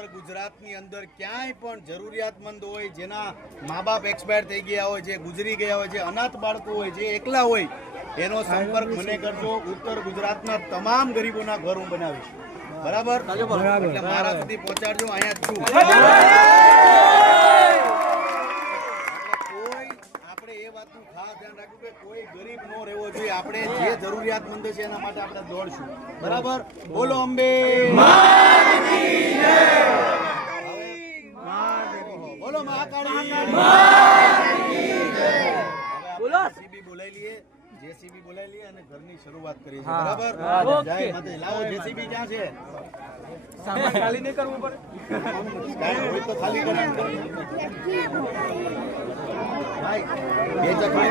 ઉત્તર ગુજરાતની અંદર ક્યાંય પણ જરૂરિયાતમંદ હોય, જેના મા બાપ એક્સપાયર થઈ ગયા હોય, જે ગુજરી ગયા હોય, જે અનાથ બાળકો હોય, જે એકલા હોય, એનો સંપર્ક મને કરજો. ઉત્તર ગુજરાતના તમામ ગરીબોના ઘર હું બનાવીશ. બરાબર? એટલે મારા સુધી પહોંચાડજો. અહીંયા જ છું. આપણે એ વાતનું ખાસ ધ્યાન રાખ્યું કે કોઈ ગરીબ ન રહેવો જોઈએ. આપણે જે જરૂરિયાતમંદ છે એના માટે આપણે દોડશું. બરાબર? બોલો અંબે. બોલો મહાકાળી. જેસીબી બોલાવી લઈએ, જેસીબી બોલાવી લઈએ અને ઘરની શરૂઆત કરીએ છીએ. બરાબર? જય માતાજી. લાવો જેસીબી ક્યાં છે? સામાન ખાલી નહીં કરવું પડે. કાંઈ હોય તો ખાલી કરવાનું. ભાઈ બે ચકલી